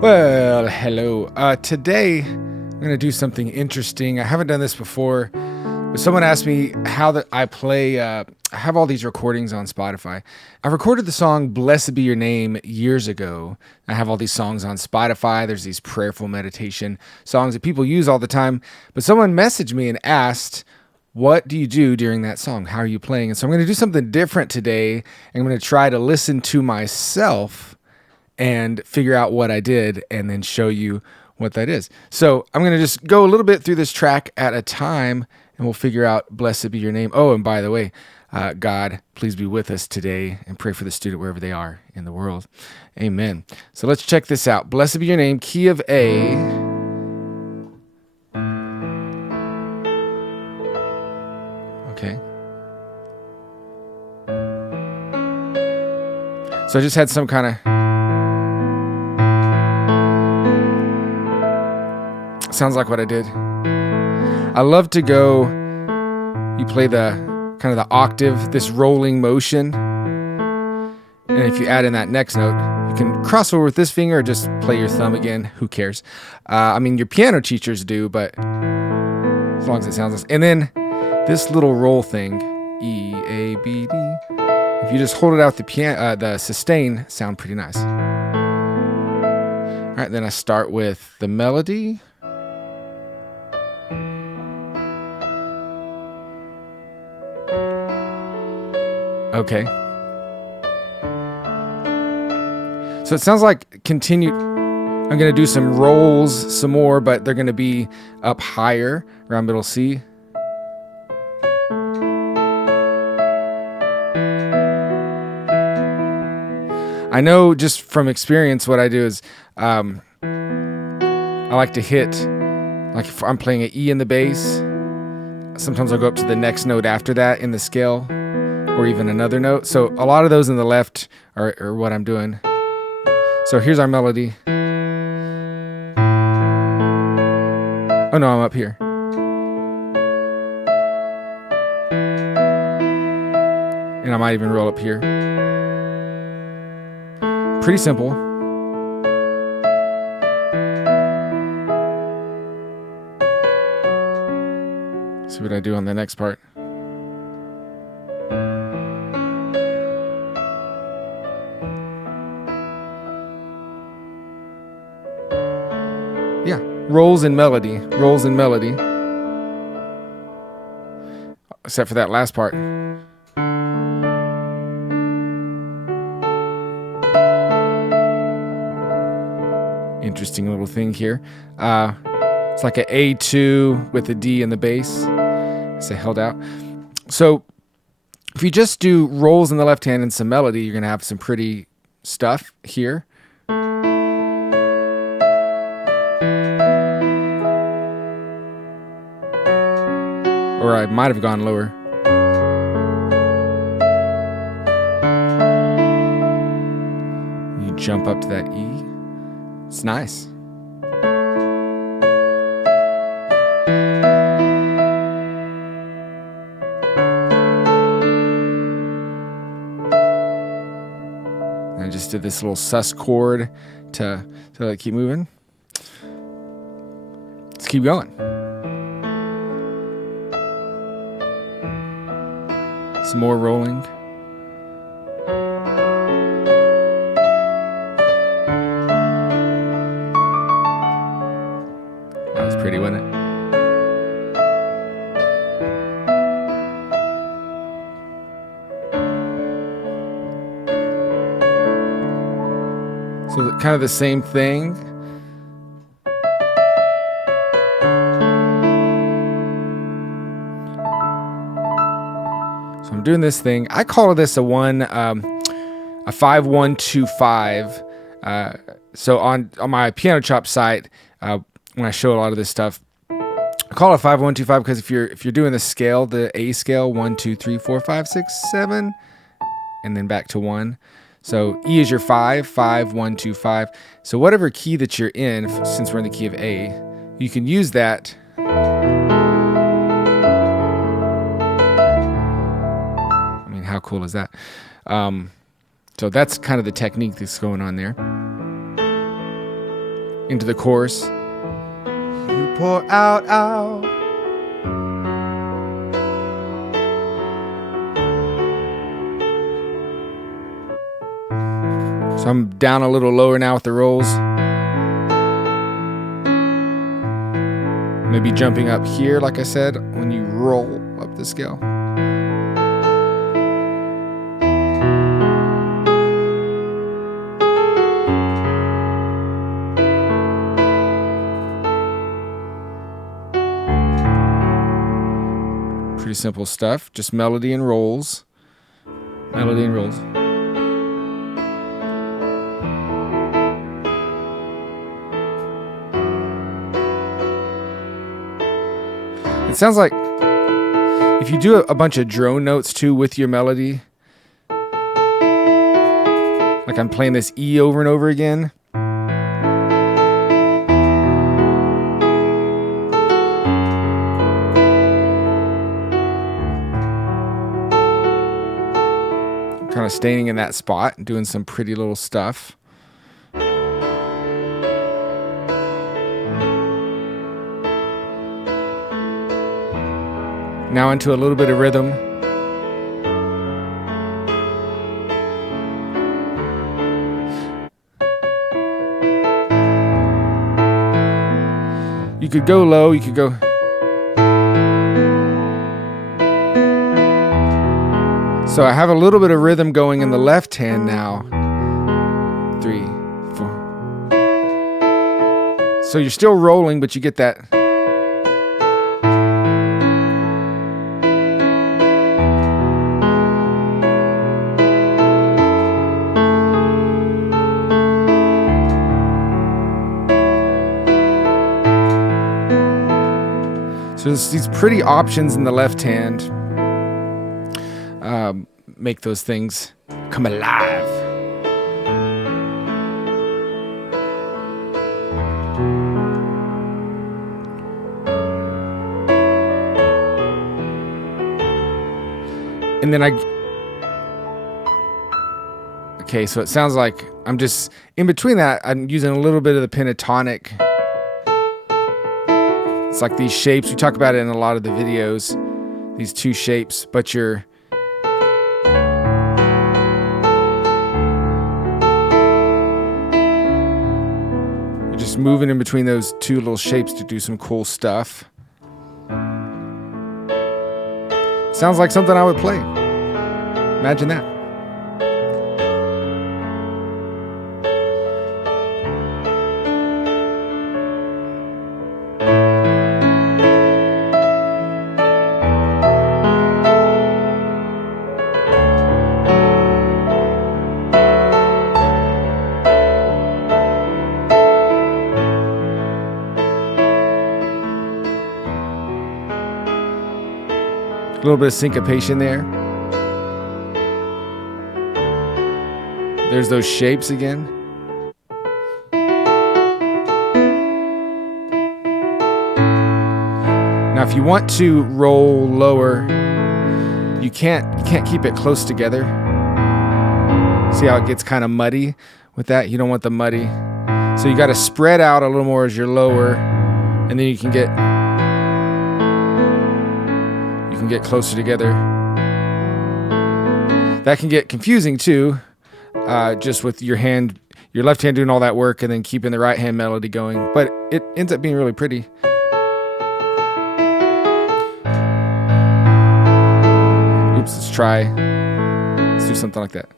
Well, hello. Today, I'm going to do something interesting. I haven't done this before, but someone asked me how I play. I have all these recordings on Spotify. I recorded the song Blessed Be Your Name years ago. I have all these songs on Spotify. There's these prayerful meditation songs that people use all the time. But someone messaged me and asked, what do you do during that song? How are you playing? And so I'm going to do something different today. I'm going to try to listen to myself and figure out what I did and then show you what that is. So I'm going to just go a little bit through this track at a time and we'll figure out Blessed Be Your Name. Oh, and by the way, God, please be with us today and pray for the student wherever they are in the world. Amen. So let's check this out. Blessed Be Your Name, key of A. Okay. So I just had some kind of... Sounds like what I did. I love to go, you play the kind of the octave, this rolling motion. And if you add in that next note, you can cross over with this finger or just play your thumb again. Who cares? I mean, your piano teachers do, but as long as it sounds nice. And then this little roll thing, E, A, B, D. If you just hold it out the piano, the sustain, sound pretty nice. All right, then I start with the melody. Okay. So it sounds like continue. I'm going to do some rolls some more, but they're going to be up higher around middle C. I know just from experience what I do is I like to hit, like if I'm playing an E in the bass, sometimes I'll go up to the next note after that in the scale. Or even another note. So a lot of those in the left are what I'm doing. So here's our melody. Oh no, I'm up here. And I might even roll up here. Pretty simple. See what I do on the next part. Yeah, rolls and melody, except for that last part. Interesting little thing here. It's like an A2 with a D in the bass. It's held out. So if you just do rolls in the left hand and some melody, you're going to have some pretty stuff here. Or I might have gone lower. You jump up to that E. It's nice. And I just did this little sus chord to like keep moving. Let's keep going. Some more rolling. That was pretty, wasn't it? So kind of the same thing. So I'm doing this thing. I call this a 5-1-2-5. So on my piano chop site, when I show a lot of this stuff, I call it 5-1-2-5 because if you're doing the scale, the A scale, 1, 2, 3, 4, 5, 6, 7, and then back to 1. So E is your 5, 1, 2, 5. So whatever key that you're in, since we're in the key of A, you can use that. How cool is that? So that's kind of the technique that's going on there. into the chorus. You pour out. So I'm down a little lower now with the rolls. Maybe jumping up here, like I said, when you roll up the scale. Pretty simple stuff, just melody and rolls. Melody and rolls. It sounds like if you do a bunch of drone notes too with your melody, like I'm playing this E over and over again. I'm kind of staying in that spot and doing some pretty little stuff. Now into a little bit of rhythm. You could go low, you could go. So I have a little bit of rhythm going in the left hand now. 3, 4. So you're still rolling, but you get that. So there's these pretty options in the left hand. Make those things come alive. And then okay, so it sounds like I'm just, in between that, I'm using a little bit of the pentatonic. It's like these shapes. We talk about it in a lot of the videos, these two shapes, but you're just moving in between those two little shapes to do some cool stuff. Sounds like something I would play. Imagine that. A little bit of syncopation there. There's those shapes again. Now, if you want to roll lower, you can't keep it close together. See how it gets kind of muddy with that? You don't want the muddy. So you got to spread out a little more as you're lower, and then you can get closer together. That can get confusing too, just with your left hand doing all that work and then keeping the right hand melody going, but it ends up being really pretty. Oops, let's do something like that.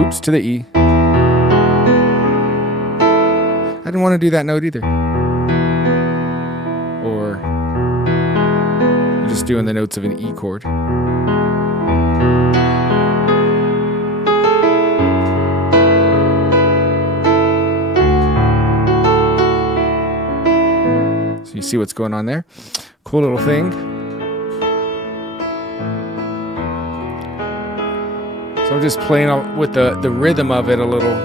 Oops, to the E. I didn't want to do that note either. Or just doing the notes of an E chord. So you see what's going on there. Cool little thing. So I'm just playing with the rhythm of it a little.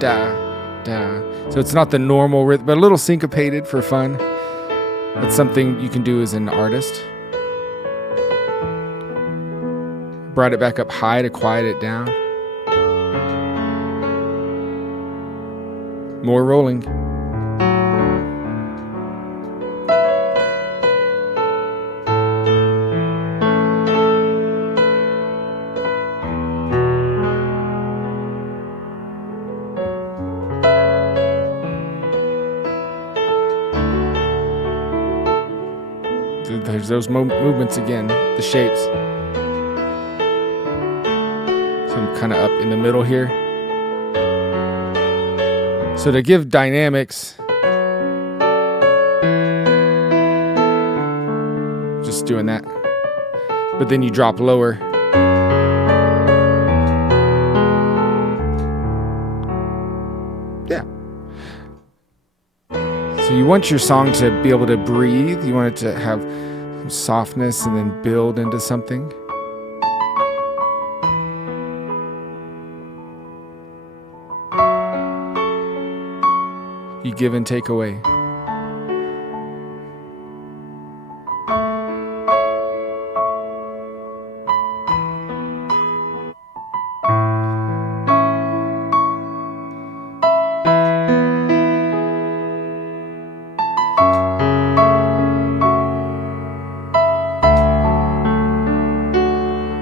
Da, da. So it's not the normal rhythm, but a little syncopated for fun. That's something you can do as an artist. Brought it back up high to quiet it down. More rolling. There's those movements again, the shapes. So I'm kind of up in the middle here. So to give dynamics, just doing that. But then you drop lower. Yeah. So you want your song to be able to breathe. You want it to have some softness and then build into something. You give and take away.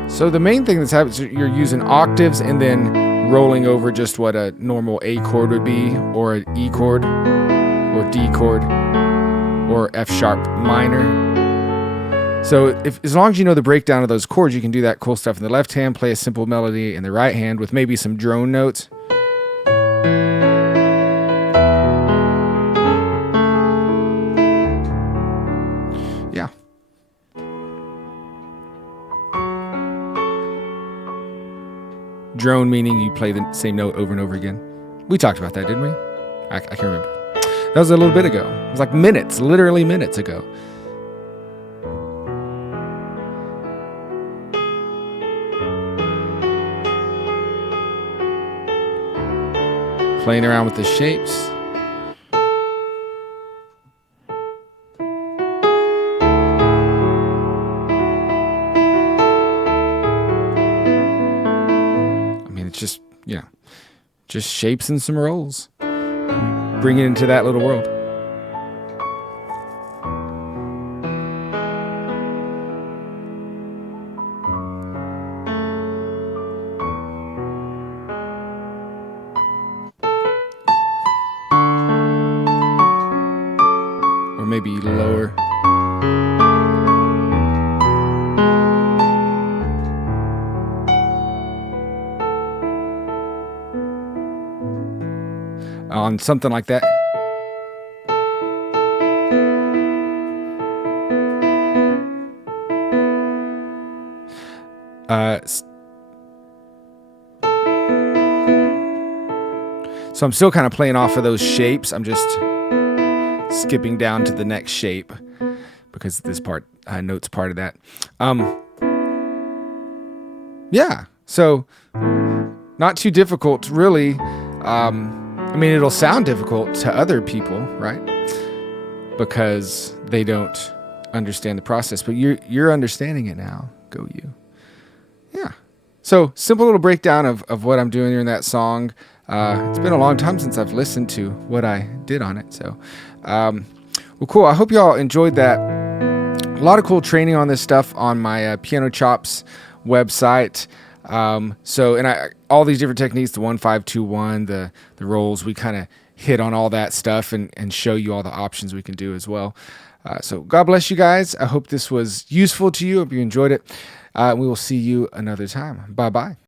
So the main thing that's happening is you're using octaves and then rolling over just what a normal A chord would be, or an E chord, or D chord, or F sharp minor. So as long as you know the breakdown of those chords, you can do that cool stuff in the left hand, play a simple melody in the right hand with maybe some drone notes. Yeah. Drone meaning you play the same note over and over again. We talked about that, didn't we? I can't remember. That was a little bit ago. It was like minutes, literally minutes ago. Playing around with the shapes. Just, just shapes and some rolls. Bring it into that little world. Or maybe lower. On something like that. So I'm still kind of playing off of those shapes. I'm just skipping down to the next shape because this part, note's part of that. Yeah, so not too difficult, really. I mean, it'll sound difficult to other people, right? Because they don't understand the process, but you're understanding it now. Go you. Yeah. So simple little breakdown of what I'm doing here in that song. It's been a long time since I've listened to what I did on it. So, well, cool. I hope y'all enjoyed that. A lot of cool training on this stuff on my Piano Chops website. All these different techniques, the 1-5-2-1, the rolls, we kind of hit on all that stuff and show you all the options we can do as well. So God bless you guys. I hope this was useful to you. Hope you enjoyed it. We will see you another time. Bye-bye.